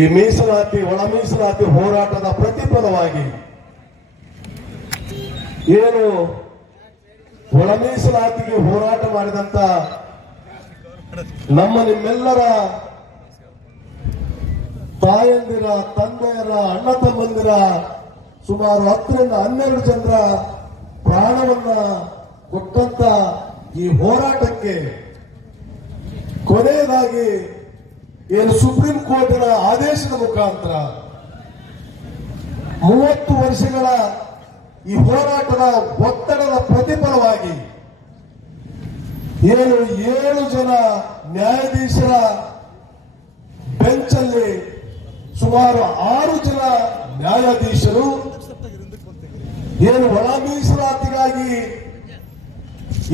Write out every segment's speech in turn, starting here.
ಈ ಮೀಸಲಾತಿ ಒಳ ಮೀಸಲಾತಿ ಹೋರಾಟದ ಪ್ರತಿಫಲವಾಗಿ ಏನು ಒಳ ಮೀಸಲಾತಿಗೆ ಹೋರಾಟ ಮಾಡಿದಂತ ನಮ್ಮ ನಿಮ್ಮೆಲ್ಲರ ತಾಯಂದಿರ ತಂದೆಯರ ಅಣ್ಣ ತಮ್ಮಂದಿರ ಸುಮಾರು 10 ರಿಂದ 12 ಜನರ ಪ್ರಾಣವನ್ನ ಕೊಟ್ಟಂತ ಈ ಹೋರಾಟಕ್ಕೆ ಕೊನೆಯದಾಗಿ ಏನು ಸುಪ್ರೀಂ ಕೋರ್ಟಿನ ಆದೇಶದ ಮುಖಾಂತರ 30 ವರ್ಷಗಳ ಈ ಹೋರಾಟದ ಒತ್ತಡದ ಪ್ರತಿಫಲವಾಗಿ ಏನು 7 ಜನ ನ್ಯಾಯಾಧೀಶರ ಬೆಂಚಲ್ಲಿ ಸುಮಾರು 6 ಜನ ನ್ಯಾಯಾಧೀಶರು ಏನು ಒಳ ಮೀಸಲಾತಿಗಾಗಿ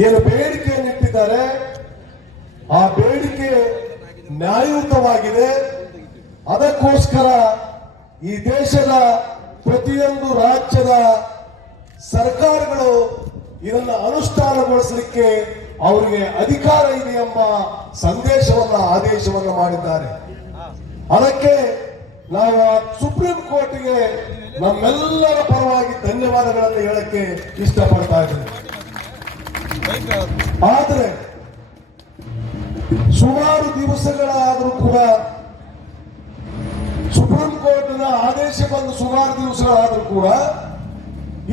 ಏನು ಬೇಡಿಕೆಯನ್ನಿಟ್ಟಿದ್ದಾರೆ ಆ ಬೇಡಿಕೆ ನ್ಯಾಯಯುತವಾಗಿದೆ. ಅದಕ್ಕೋಸ್ಕರ ಈ ದೇಶದ ಪ್ರತಿಯೊಂದು ರಾಜ್ಯದ ಸರ್ಕಾರಗಳು ಇದನ್ನು ಅನುಷ್ಠಾನಗೊಳಿಸಲಿಕ್ಕೆ ಅವರಿಗೆ ಅಧಿಕಾರ ಇದೆ ಎಂಬ ಸಂದೇಶವನ್ನ ಆದೇಶವನ್ನು ಮಾಡಿದ್ದಾರೆ. ಅದಕ್ಕೆ ನಾವು ಸುಪ್ರೀಂ ಕೋರ್ಟ್ಗೆ ನಮ್ಮೆಲ್ಲರ ಪರವಾಗಿ ಧನ್ಯವಾದಗಳನ್ನು ಹೇಳಕ್ಕೆ ಇಷ್ಟಪಡ್ತಾ ಇದ್ದೇವೆ. ಆದರೆ ಸುಮಾರು ದಿವಸಗಳಾದರೂ ಕೂಡ ಸುಪ್ರೀಂ ಕೋರ್ಟ್ನ ಆದೇಶ ಬಂದು ಸುಮಾರು ದಿವಸಗಳಾದರೂ ಕೂಡ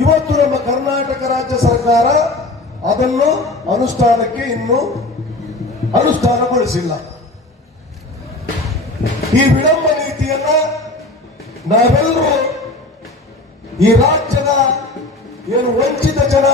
ಇವತ್ತು ನಮ್ಮ ಕರ್ನಾಟಕ ರಾಜ್ಯ ಸರ್ಕಾರ ಅದನ್ನು ಅನುಷ್ಠಾನಕ್ಕೆ ಇನ್ನೂ ಅನುಷ್ಠಾನಗೊಳಿಸಿಲ್ಲ. ಈ ವಿಳಂಬ ನೀತಿಯನ್ನ ನಾವೆಲ್ಲರೂ ಈ ರಾಜ್ಯದ ಏನು ವಂಚಿತ ಜನ